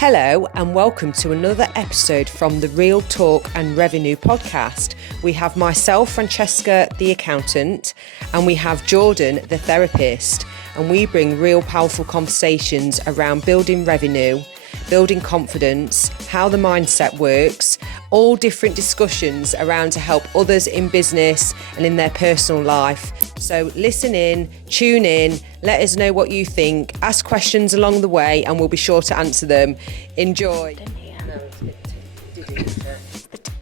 Hello and welcome to another episode from the Real Talk and Revenue podcast. We have myself, Francesca, the accountant, and we have Jordan, the therapist, and we bring real powerful conversations around building revenue, building confidence, how the mindset works, all different discussions around to help others in business and in their personal life. So listen in, tune in, let us know what you think, ask questions along the way and we'll be sure to answer them. Enjoy. No, it's a bit diddy, isn't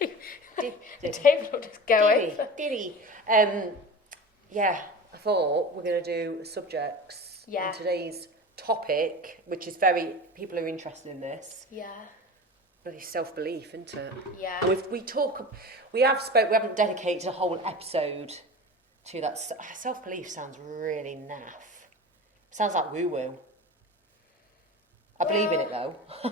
it? The table will just go over. Diddy. Yeah, I thought we're going to do subjects on today's topic, which is people are interested in this. Yeah. Bloody self-belief, isn't it? Yeah. And we haven't dedicated a whole episode to that. Self-belief sounds really naff. Sounds like woo-woo. I believe in it though. I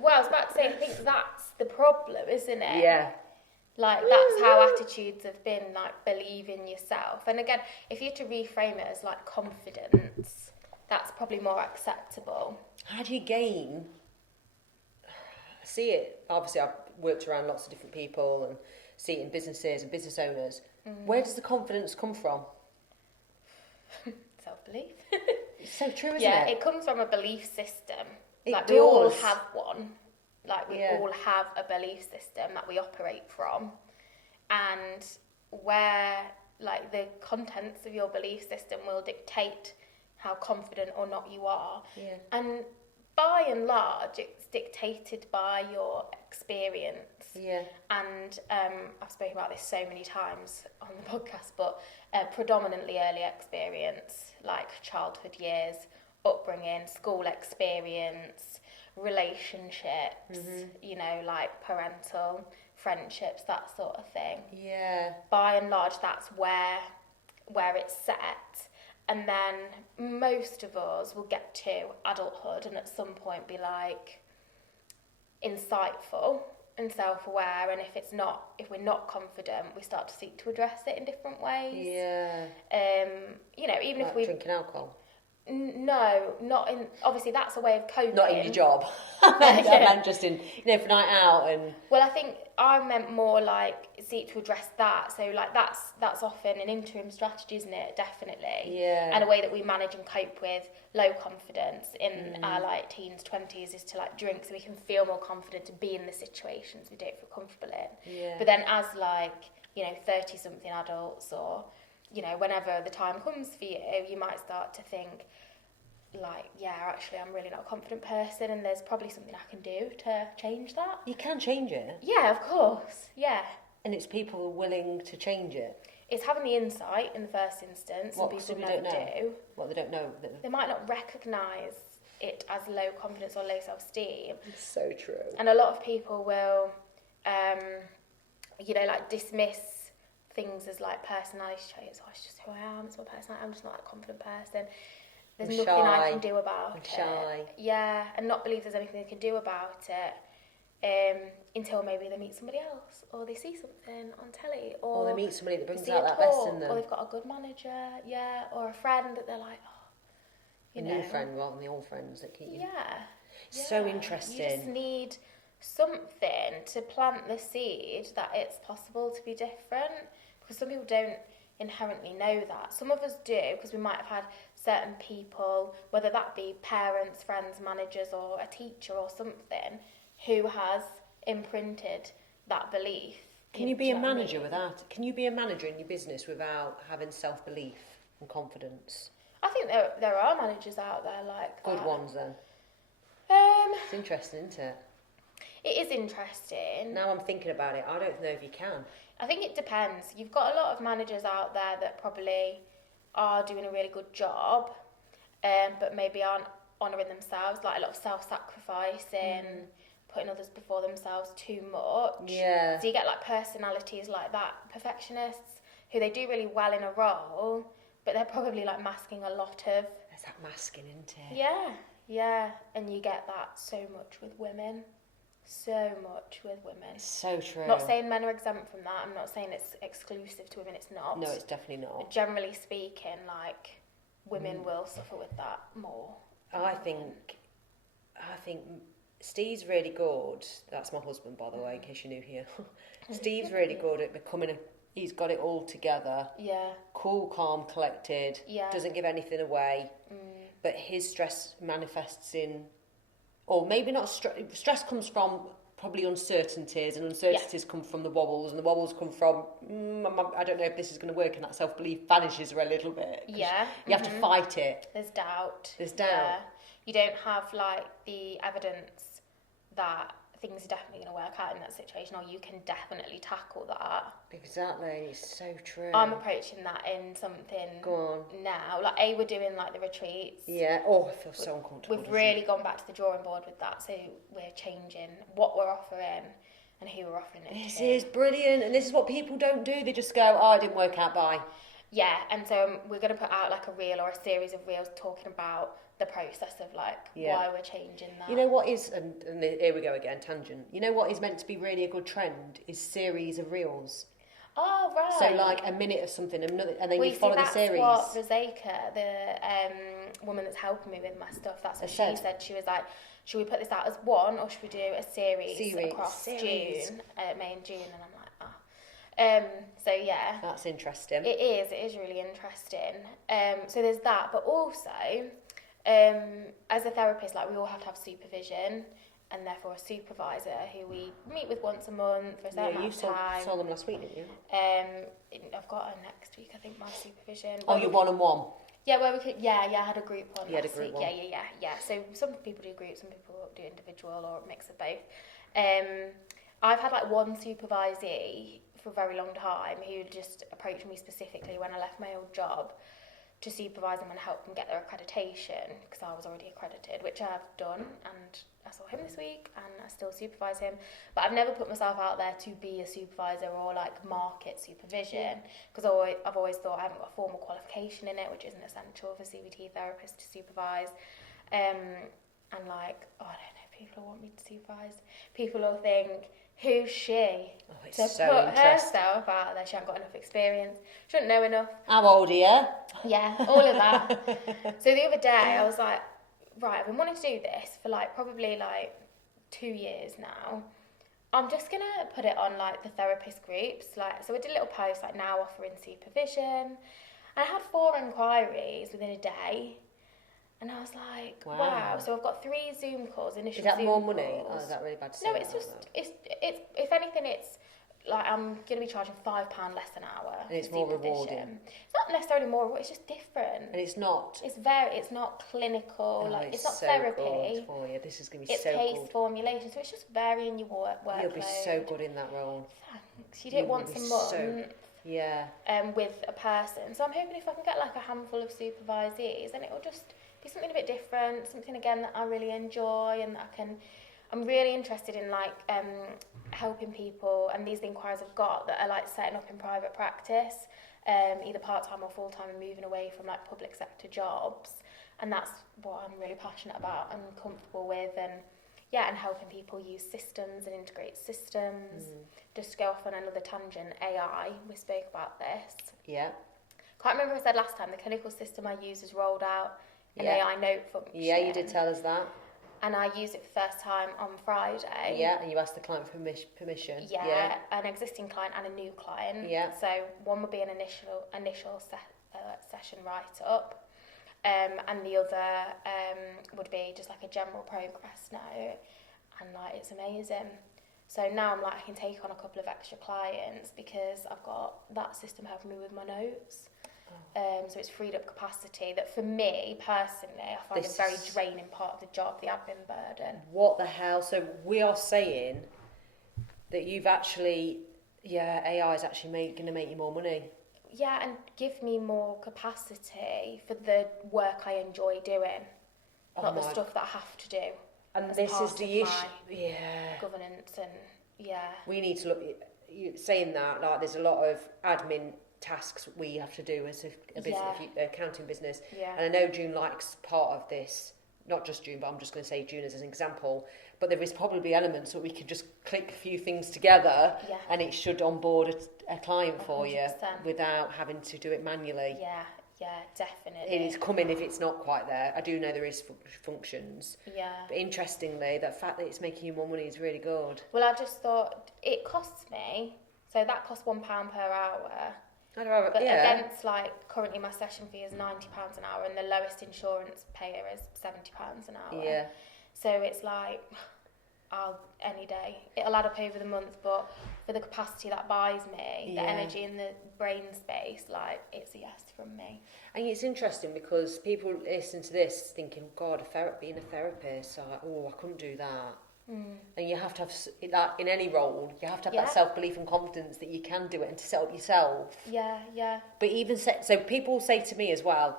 was about to say, I think that's the problem, isn't it? Yeah. Like, that's how attitudes have been, like, believe in yourself. And again, if you had to reframe it as, like, confidence, that's probably more acceptable. How do you gain? I see it. Obviously, I've worked around lots of different people and see it in businesses and business owners. Where does the confidence come from? Self-belief. It's so true, isn't it? Yeah, it comes from a belief system. We all have one. Like, we all have a belief system that we operate from. And where, like, the contents of your belief system will dictate how confident or not you are. Yeah. And by and large, it's dictated by your experience. Yeah. And I've spoken about this so many times on the podcast, but predominantly early experience, like childhood years, upbringing, school experience, relationships, you know, like parental friendships, that sort of thing. Yeah. By and large, that's where it's set. And then most of us will get to adulthood and at some point be like insightful and self-aware, and if we're not confident, we start to seek to address it in different ways. Yeah. You know, even like if we drinking alcohol. No, not in. Obviously, that's a way of coping. Not in your job. I meant just in, for a night out and. Well, I think I meant more like seek to address that. So, like that's often an interim strategy, isn't it? Definitely. Yeah. And a way that we manage and cope with low confidence in our like teens, 20s is to like drink so we can feel more confident to be in the situations we don't feel comfortable in. Yeah. But then, as like 30-something adults or whenever the time comes for you, you might start to think, like, yeah, actually, I'm really not a confident person, and there's probably something I can do to change that. You can change it. Yeah, of course, yeah. And it's people willing to change it. It's having the insight in the first instance, and people never do. What, they don't know? They might not recognise it as low confidence or low self-esteem. It's so true. And a lot of people will, like dismiss things as like personality traits. Oh, it's just who I am, it's my personality, I'm just not that confident person. There's nothing I can do about it. Shy. Yeah, and not believe there's anything they can do about it until maybe they meet somebody else, or they see something on telly, or they meet somebody that brings see out a that talk, best in them. or they've got a good manager, or a friend that they're like, new friend rather than the old friends that keep you. Yeah. So interesting. You just need something to plant the seed that it's possible to be different, because some people don't inherently know that. Some of us do, because we might have had certain people, whether that be parents, friends, managers, or a teacher or something, who has imprinted that belief. Can you be a manager without? Can you be a manager in your business without having self-belief and confidence? I think there are managers out there like that. Good ones then. It's interesting, isn't it? It is interesting. Now I'm thinking about it, I don't know if you can. I think it depends. You've got a lot of managers out there that probably are doing a really good job, but maybe aren't honouring themselves, like a lot of self-sacrificing, putting others before themselves too much. Yeah. So you get like personalities like that, perfectionists, who they do really well in a role, but they're probably like masking a lot of... There's that masking, isn't it? Yeah. And you get that so much with women. So much with women. So true. Not saying men are exempt from that. I'm not saying it's exclusive to women. It's not. No, it's definitely not. Generally speaking, like, women will suffer with that more. I think Steve's really good. That's my husband, by the way, in case you're new here. Steve's really good at becoming he's got it all together. Yeah. Cool, calm, collected. Yeah. Doesn't give anything away. But his stress manifests in, or maybe not stress comes from probably uncertainties, and uncertainties come from the wobbles, and the wobbles come from, I don't know if this is going to work, and that self-belief vanishes a little bit. Yeah. You have to fight it. There's doubt. Yeah. You don't have, like, the evidence that things are definitely going to work out in that situation, or you can definitely tackle that. Exactly, it's so true. I'm approaching that in something now. Like, we're doing, like, the retreats. Yeah, I feel so uncomfortable. We've really gone back to the drawing board with that, so we're changing what we're offering and who we're offering it This to. is brilliant, and this is what people don't do. They just go, it didn't work out, bye. Yeah, and so we're going to put out, like, a reel or a series of reels talking about the process of, like, why we're changing that. You know what is, and here we go again, tangent. You know what is meant to be really a good trend is series of reels. Oh, right. So, like, a minute of something, and then you follow the series. That's what Francesca, the woman that's helping me with my stuff, that's what she said. She was like, should we put this out as one, or should we do a series. Across June, May and June? And I'm like, so yeah. That's interesting. It is really interesting. So there's that, but also, as a therapist, like, we all have to have supervision, and therefore a supervisor who we meet with once a month for a certain amount of time. You saw them last week, didn't you? I've got her next week, I think, my supervision. Oh, you're one-on-one? Yeah, where we could, I had a group one last week. Yeah. So some people do groups, some people do individual, or a mix of both. I've had, like, one supervisee for a very long time who just approached me specifically when I left my old job to supervise them and help them get their accreditation, because I was already accredited, which I've done, and I saw him this week and I still supervise him. But I've never put myself out there to be a supervisor or, like, market supervision, because I've always thought I haven't got a formal qualification in it, which isn't essential for CBT therapists to supervise. And, like, I don't know, people want me to supervise. People will think, who's she to put herself out there? She hasn't got enough experience. She doesn't know enough. How old are you? Yeah, all of that. So the other day I was like, right, I've been wanting to do this for, like, probably, like, 2 years now. I'm just going to put it on, like, the therapist groups. Like, so I did a little post, like, now offering supervision. And I had 4 inquiries within a day. And I was like, wow. So I've got 3 Zoom calls, initial Zoom calls. Is that more money? Or is that really bad to say? No, it's just, it's if anything, it's like, I'm going to be charging £5 less an hour. And it's more rewarding. It's not necessarily more, it's just different. And it's not. It's not clinical, like, it's not so therapy. Good for you. This is going to be so good. It's case formulation, so it's just varying your workload. You'll be so good in that role. Thanks. You do it once a month. Yeah. With a person. So I'm hoping if I can get, like, a handful of supervisees, then it'll just be something a bit different, something, again, that I really enjoy, and that I'm really interested in, like, helping people, and these inquiries I've got that are, like, setting up in private practice, either part-time or full-time, and moving away from, like, public sector jobs, and that's what I'm really passionate about and comfortable with, and helping people use systems and integrate systems. Just to go off on another tangent, AI, we spoke about this. Yeah. Can't remember if I said last time, the clinical system I use is rolled out an AI note function. Yeah, you did tell us that. And I used it for the first time on Friday. Yeah, and you asked the client for permission. Yeah, an existing client and a new client. Yeah. So one would be an initial session write-up, and the other would be just, like, a general progress note, and, like, it's amazing. So now I'm like, I can take on a couple of extra clients because I've got that system helping me with my notes. So it's freed up capacity that, for me personally, I find a very draining part of the job, the admin burden. What the hell? So we are saying that you've actually, AI is actually going to make you more money. Yeah, and give me more capacity for the work I enjoy doing, not the stuff that I have to do. And this is the issue. Yeah. Governance and we need to look. Saying that, like, there's a lot of admin tasks we have to do as a business, accounting business. Yeah. And I know June likes part of this, not just June, but I'm just going to say June as an example. But there is probably elements that we could just click a few things together, and it should onboard a client for 100%. You without having to do it manually. Yeah, definitely. It is coming if it's not quite there. I do know there is functions. Yeah. But interestingly, the fact that it's making you more money is really good. Well, I just thought it costs me, so that costs £1 per hour. But against, like, currently my session fee is £90 an hour, and the lowest insurance payer is £70 an hour. Yeah. So it's like, any day. It'll add up over the month, but for the capacity that buys me, the energy and the brain space, like, it's a yes from me. And it's interesting because people listen to this thinking, God, being a therapist, like, I couldn't do that. And you have to have, like, in any role, you have to have that self-belief and confidence that you can do it and to set up yourself. Yeah. But so people say to me as well,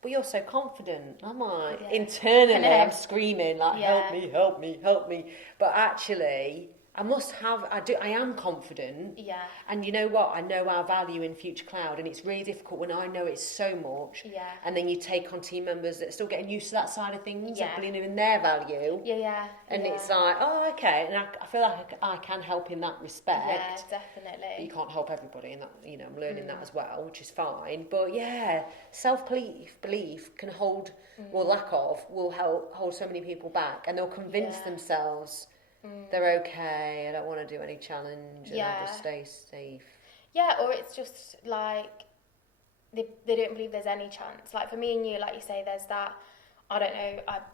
but you're so confident. I'm like, internally, I'm screaming, like, help me. But actually, I am confident. Yeah. And you know what? I know our value in Future Cloud, and it's really difficult when I know it's so much. Yeah. And then you take on team members that are still getting used to that side of things, and believing in their value. Yeah. And it's like, okay. And I feel like I can help in that respect. Yeah, definitely. But you can't help everybody, and that, I'm learning that as well, which is fine. But yeah, self-belief can hold, or lack of, will hold so many people back, and they'll convince themselves they're okay, I don't want to do any challenge, and I'll just stay safe. Yeah, or it's just like they don't believe there's any chance. Like for me and you, like you say, there's that, I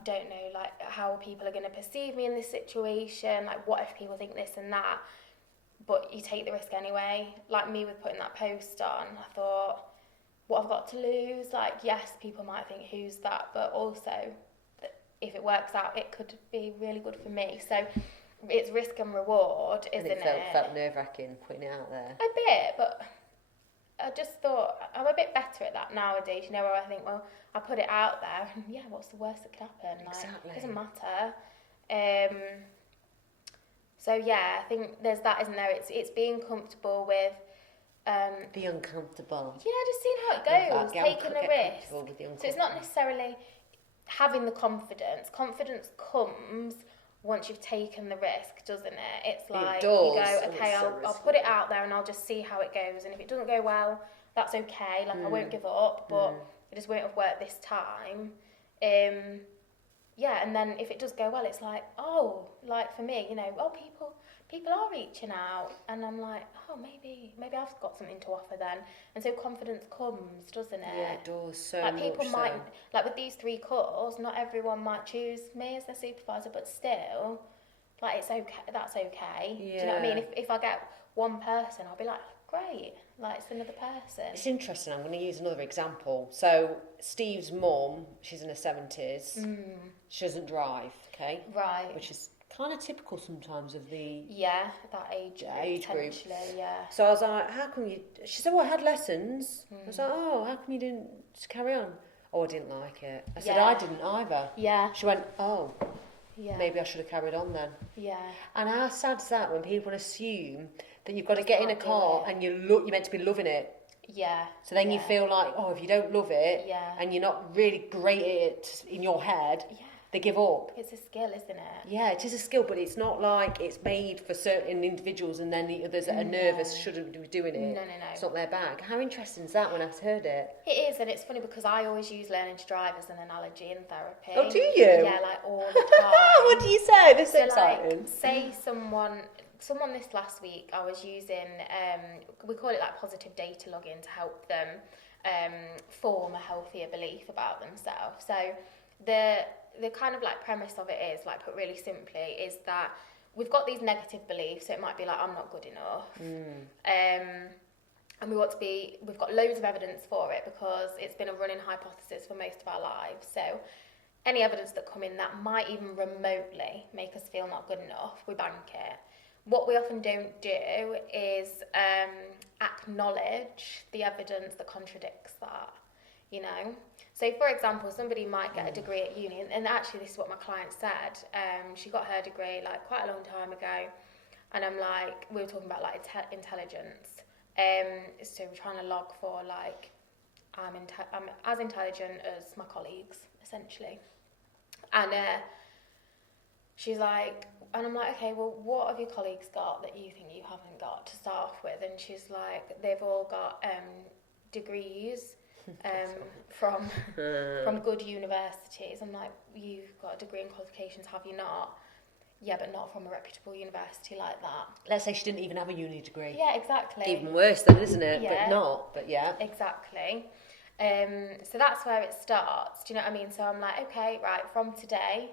don't know like how people are going to perceive me in this situation, like what if people think this and that, but you take the risk anyway. Like me with putting that post on, I thought, what I've got to lose? Like, yes, people might think, who's that? But also, if it works out, it could be really good for me. So it's risk and reward, isn't it? Felt nerve-wracking putting it out there. A bit, but I just thought I'm a bit better at that nowadays, where I think, well, I put it out there, and what's the worst that could happen? Exactly. Like, it doesn't matter. So I think there's that, isn't there? It's being comfortable with be uncomfortable. Yeah, just seeing how it goes, taking a risk. So it's not necessarily having the confidence. Confidence comes once you've taken the risk, doesn't it? It's like you go, okay, I'll put it out there and I'll just see how it goes. And if it doesn't go well, that's okay. Like, I won't give up, but it just won't have worked this time. And then if it does go well, it's like, like for me, people are reaching out, and I'm like, maybe I've got something to offer then. And so confidence comes, doesn't it? Yeah, it does. So like people much might, so. like with these 3 calls, not everyone might choose me as their supervisor, but still, like, it's okay. That's okay. Yeah. Do you know what I mean? If I get one person, I'll be like, great. Like, it's another person. It's interesting. I'm going to use another example. So Steve's mum, she's in her 70s. She doesn't drive. Okay. Right. Which is kind of typical sometimes of the that age group. Yeah. So I was like, how come you? She said, well, I had lessons. I was like, how come you didn't just carry on? Oh, I didn't like it. I said, I didn't either. Yeah. She went, maybe I should have carried on then. Yeah. And how sad is that when people assume that you've got to get in a car and you're meant to be loving it. Yeah. So then you feel like, if you don't love it and you're not really great at it in your head, they give up. It's a skill, isn't it? Yeah, it is a skill, but it's not like it's made for certain individuals and then the others that are nervous shouldn't be doing it. No. It's not their bag. How interesting is that when I've heard it? It is, and it's funny because I always use learning to drive as an analogy in therapy. Oh, do you? Yeah, like all the time. What do you say? This is exciting. Like, say someone this last week, I was using, we call it like positive data logging to help them form a healthier belief about themselves. So the kind of like premise of it is, like, put really simply, is that we've got these negative beliefs. So it might be like, I'm not good enough. And we've got loads of evidence for it because it's been a running hypothesis for most of our lives. So any evidence that come in that might even remotely make us feel not good enough, we bank it. What we often don't do is acknowledge the evidence that contradicts that, So, for example, somebody might get a degree at uni, and actually this is what my client said. She got her degree, like, quite a long time ago, and I'm like, we were talking about, like, intelligence. So we're trying to log for, like, I'm as intelligent as my colleagues, essentially. And she's like, and I'm like, okay, well, what have your colleagues got that you think you haven't got to start off with? And she's like, they've all got degrees from good universities. I'm like, you've got a degree in qualifications, have you not? Yeah, but not from a reputable university like that. Let's say she didn't even have a uni degree. Yeah, exactly. Even worse then, isn't it? Yeah. But not, but yeah. Exactly. So that's where it starts. Do you know what I mean? So I'm like, okay, right, from today,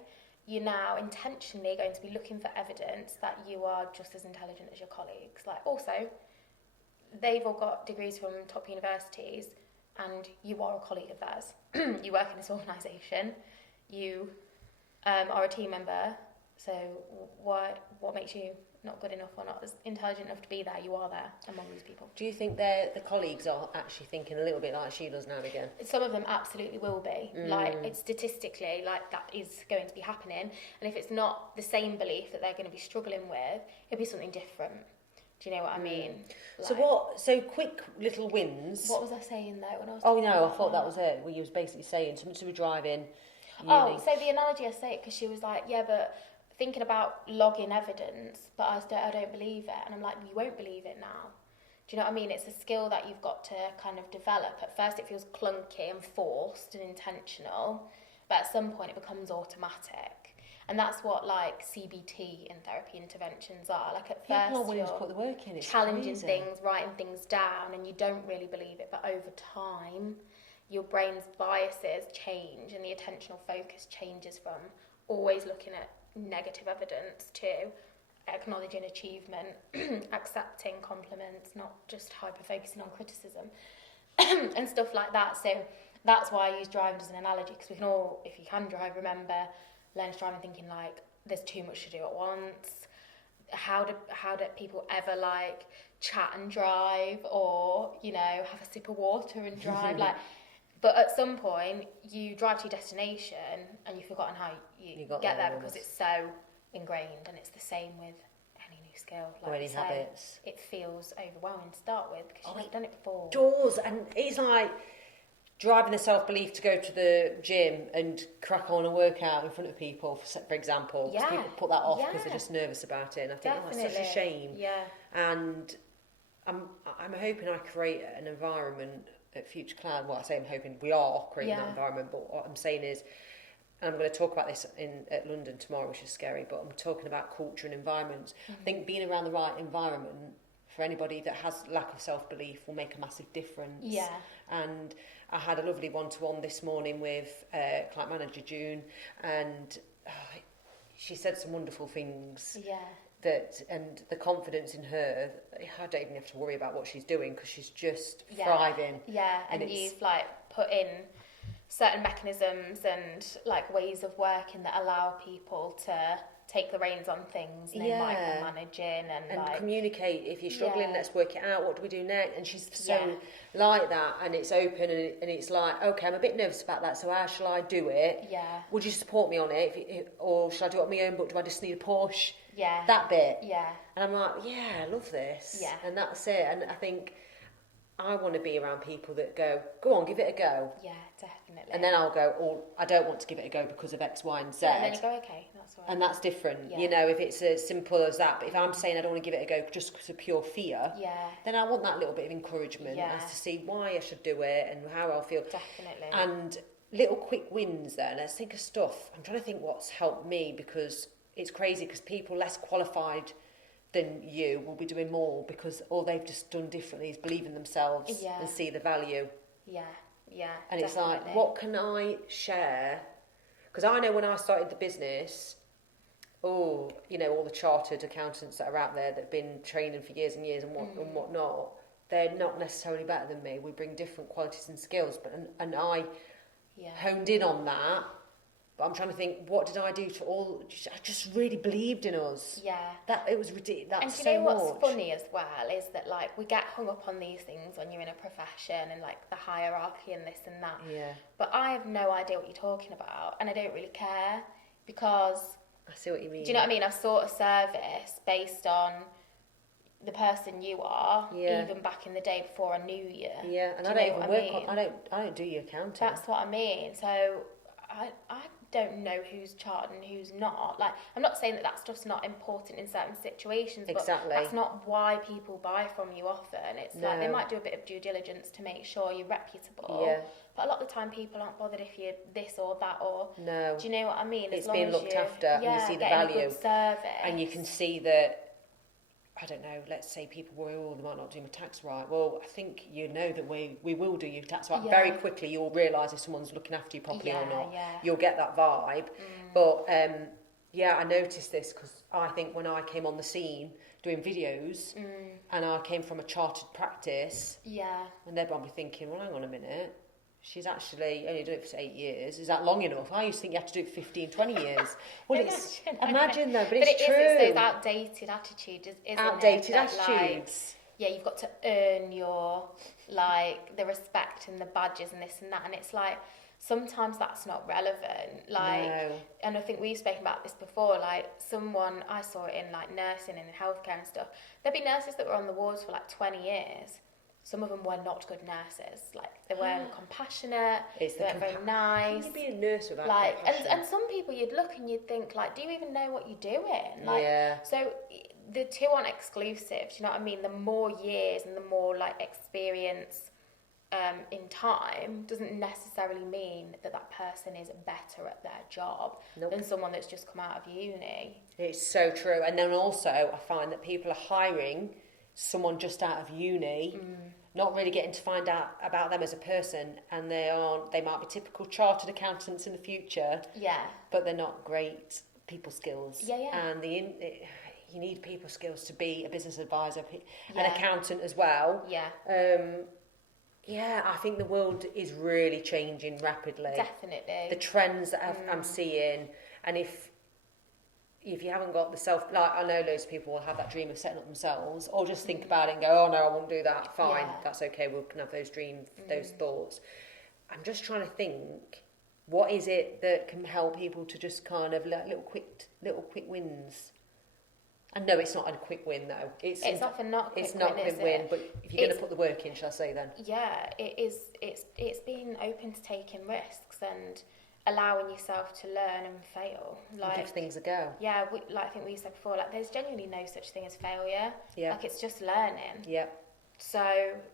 you're now intentionally going to be looking for evidence that you are just as intelligent as your colleagues. Like, also, they've all got degrees from top universities, and you are a colleague of theirs. You work in this organisation. You are a team member. So what makes you not good enough or not as intelligent enough to be there? You are there among these people. Do you think the colleagues are actually thinking a little bit like she does now and again? Some of them absolutely will be. Like, it's statistically, like, that is going to be happening. And if it's not the same belief that they're going to be struggling with, it'll be something different. Do you know what I mean? Like, So quick little wins. what was I saying though when I was Oh no, I thought that was it. Well, you was basically saying something to be driving. Oh, so the analogy I say, because she was like, yeah, but thinking about logging evidence, but I don't believe it. And I'm like, you won't believe it now. Do you know what I mean? It's a skill that you've got to kind of develop. At first it feels clunky and forced and intentional, but at some point it becomes automatic. And that's what, like, CBT and therapy interventions are. Like, at first People are willing to put the work in. It's challenging crazy. things, writing things down, and you don't really believe it, but over time your brain's biases change and the attentional focus changes from always looking at negative evidence to acknowledging achievement, accepting compliments, not just hyper-focusing on criticism and stuff like that. So that's why I use driving as an analogy, because we can all, if you can drive, remember, learn to drive and thinking, like, there's too much to do at once. How do people ever, like, chat and drive, or, you know, have a sip of water and drive? Like, but at some point you drive to your destination and you've forgotten how you get there, because it's so ingrained. And it's the same with any new skill, like or any habits. It feels overwhelming to start with because you've done it before. Doors, and it's like driving the self-belief to go to the gym and crack on and work out in front of people, for example. Yeah. People put that off because they're just nervous about it, and I think, oh, it's such a shame. Yeah. And I'm hoping I create an environment at Future Cloud. Well, I say I'm hoping, we are creating that environment, but what I'm saying is, and I'm going to talk about this at London tomorrow, which is scary, but I'm talking about culture and environments. I think being around the right environment for anybody that has lack of self-belief will make a massive difference. Yeah. And I had a lovely one-to-one this morning with client manager June, and she said some wonderful things. Yeah. And the confidence in her, I don't even have to worry about what she's doing, because she's just thriving. Yeah, and you've, like, put in certain mechanisms and, like, ways of working that allow people to take the reins on things, no micromanaging, and like, communicate. If you're struggling, let's work it out. What do we do next? And she's so like that, and it's open, and it's like, okay, I'm a bit nervous about that, so how shall I do it? Yeah. Would you support me on it, or shall I do it on my own? But do I just need a push? Yeah. That bit. Yeah. And I'm like, yeah, I love this. Yeah. And that's it. And I think I want to be around people that go on, give it a go. Yeah, definitely. And then I'll go, oh, I don't want to give it a go because of X, Y, and Z. Yeah, and then you go, okay, that's right. And that's different, you know, if it's as simple as that. But if I'm saying I don't want to give it a go just because of pure fear, then I want that little bit of encouragement as to see why I should do it and how I'll feel. Definitely. And little quick wins there. Let's think of stuff. I'm trying to think what's helped me, because it's crazy, because people less qualified than you will be doing more, because all they've just done differently is believe in themselves and see the value. Yeah, yeah. And it's like, what can I share? Because I know when I started the business, all the chartered accountants that are out there that have been training for years and years and whatnot, they're not necessarily better than me. We bring different qualities and skills, and I honed in on that. But I'm trying to think, what did I do to all? I just really believed in us. Yeah. That it was ridiculous. That's and you know what's much. funny as well is that, like, we get hung up on these things when you're in a profession and, like, the hierarchy and this and that. Yeah. But I have no idea what you're talking about, and I don't really care, because I see what you mean. Do you know what I mean? I've sought a service based on the person you are, even back in the day before I knew you. Yeah, and I don't even work on. I don't do your accounting. That's what I mean. So I don't know who's chartered and who's not. Like, I'm not saying that stuff's not important in certain situations, but that's not why people buy from you often. It's like they might do a bit of due diligence to make sure you're reputable. Yeah. But a lot of the time, people aren't bothered if you're this or that or. No. Do you know what I mean? It's being looked after, and you see the value, good service, and you can see that. I don't know, let's say people worry, they might not do my tax right. Well, I think you know that we will do your tax right. Yeah. Very quickly you'll realise if someone's looking after you properly or not. Yeah. You'll get that vibe. But, I noticed this because I think when I came on the scene doing videos and I came from a chartered practice, and they're probably thinking, well, hang on a minute, she's actually only done it for 8 years. Is that long enough? I used to think you had to do it for 15, 20 years. Well, imagine though, but it's true. It's those outdated attitudes, isn't it? Outdated attitudes. Like, you've got to earn your, like, the respect and the badges and this and that. And it's like, sometimes that's not relevant. Like, and I think we've spoken about this before. Like, I saw it in, like, nursing and in healthcare and stuff. There'd be nurses that were on the wards for, like, 20 years. Some of them were not good nurses. Like, they weren't compassionate. They weren't very nice. Can you be a nurse without compassion? And some people you'd look and you'd think, like, do you even know what you're doing? Like, so the two aren't exclusive. Do you know what I mean? The more years and the more, like, experience in time doesn't necessarily mean that person is better at their job than someone that's just come out of uni. It's so true. And then also I find that people are hiring someone just out of uni, not really getting to find out about them as a person, and they might be typical chartered accountants in the future, but they're not great people skills. And you need people skills to be a business advisor, an accountant as well. I think the world is really changing rapidly. Definitely. The trends that I'm seeing, and if you haven't got the I know loads of people will have that dream of setting up themselves, or just think about it and go, oh no, I won't do that, fine, that's okay, we can have those dreams, those thoughts. I'm just trying to think, what is it that can help people to just kind of little quick wins? And no, it's not a quick win though. It's often not a quick win. It's not a quick win, but if you're going to put the work in, shall I say then? Yeah, it is. It's being open to taking risks and allowing yourself to learn and fail. Like, give things a go. Yeah, I think we said before, like, there's genuinely no such thing as failure. Yeah. Like, it's just learning. Yeah. So,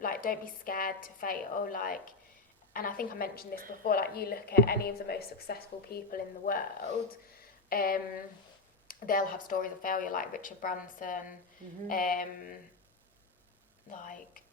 like, don't be scared to fail. Like, and I think I mentioned this before, like, you look at any of the most successful people in the world, they'll have stories of failure, like Richard Branson, like,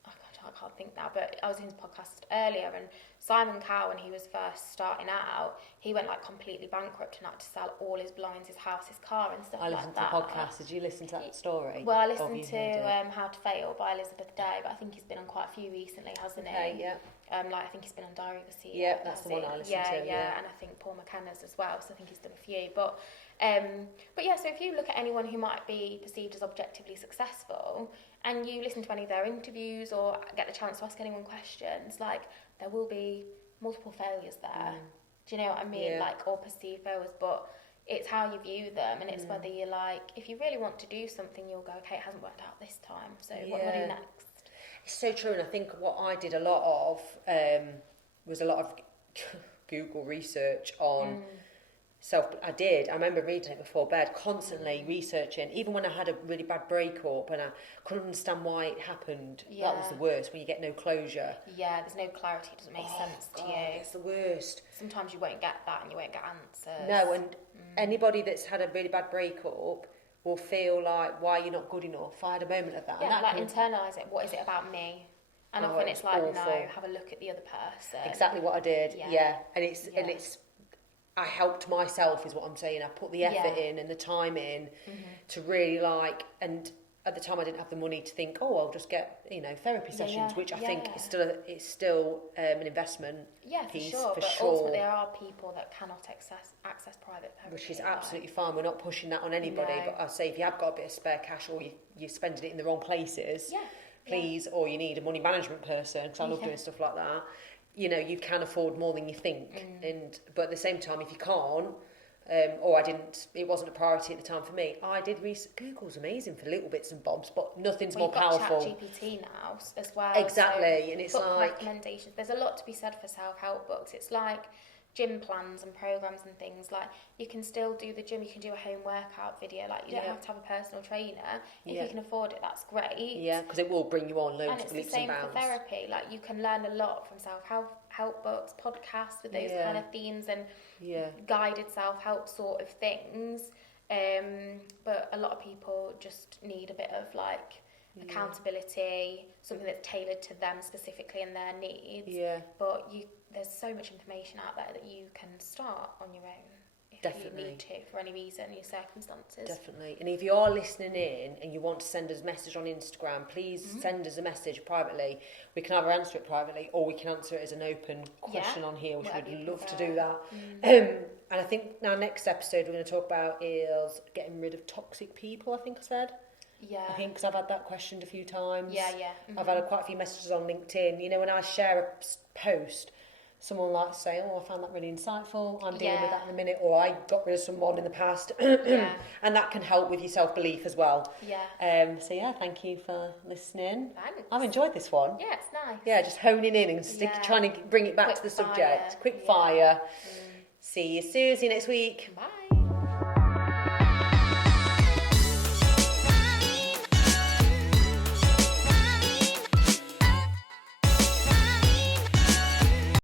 I can't think now, but I was in his podcast earlier, and Simon Cowell, when he was first starting out, he went, like, completely bankrupt and had to sell all his belongings, his house, his car and stuff like that. I listened to the podcast. Did you listen to that story? Well, I listened to How to Fail by Elizabeth Day, but I think he's been on quite a few recently, hasn't he? Yeah. Like, I think he's been on Diary of a CEO. Yeah, that's the one I listened to. Yeah, and I think Paul McKenna's as well, so I think he's done a few. But yeah, so if you look at anyone who might be perceived as objectively successful, and you listen to any of their interviews or get the chance to ask anyone questions, like, there will be multiple failures there. Do you know what I mean? Yeah. Like, or perceived failures, but it's how you view them, and it's whether you're like, if you really want to do something, you'll go, okay, it hasn't worked out this time, so what do I do next? It's so true, and I think what I did a lot of was a lot of Google research on I remember reading it before bed, constantly researching, even when I had a really bad breakup and I couldn't understand why it happened. That was the worst, when you get no closure. Yeah, there's no clarity, it doesn't make sense to you. It's the worst. Sometimes you won't get that and you won't get answers. No, and anybody that's had a really bad breakup will feel like, why you're not good enough. I had a moment of that. Yeah, and that internalise it. What is it about me? And often it's like, awful. No, have a look at the other person. Exactly what I did. Yeah. And it's I helped myself, is what I'm saying. I put the effort in and the time in to really and at the time I didn't have the money to think, I'll just get, therapy sessions, which I think is still an investment piece. For sure. Ultimately there are people that cannot access private therapy. Which is absolutely fine. We're not pushing that on anybody. No. But I say, if you have got a bit of spare cash or you're spending it in the wrong places, please, or you need a money management person, because I love doing stuff like that. You can afford more than you think, but at the same time, if you can't, it wasn't a priority at the time for me. I did research. Google's amazing for little bits and bobs, but nothing's more powerful. We've got ChatGPT now as well. Exactly, so and it's book recommendations. There's a lot to be said for self-help books. It's like gym plans and programs and things, like you can still do the gym, you can do a home workout video, like you don't have to have a personal trainer. If you can afford it, that's great. Yeah, because it will bring you on loads of leaps and bounds. And it's the same for therapy, like you can learn a lot from self-help books, podcasts with those kind of themes and guided self-help sort of things. But a lot of people just need a bit of like accountability, something that's tailored to them specifically and their needs. But there's so much information out there that you can start on your own if you need to, for any reason, your circumstances. Definitely. And if you are listening in and you want to send us a message on Instagram, please send us a message privately. We can either answer it privately or we can answer it as an open question on here, which we'd love to do that. And I think our next episode we're going to talk about is getting rid of toxic people, I think I said. Yeah. I think because I've had that questioned a few times. Yeah. I've had quite a few messages on LinkedIn. You know, when I share a post, someone likes to say, I found that really insightful, I'm dealing with that in a minute, or I got rid of someone in the past. And that can help with your self-belief as well. So thank you for listening. Thanks. I've enjoyed this one. Yeah, it's nice. Yeah, just honing in and trying to bring it back to the subject. Quick fire. See you soon. See you next week. Bye.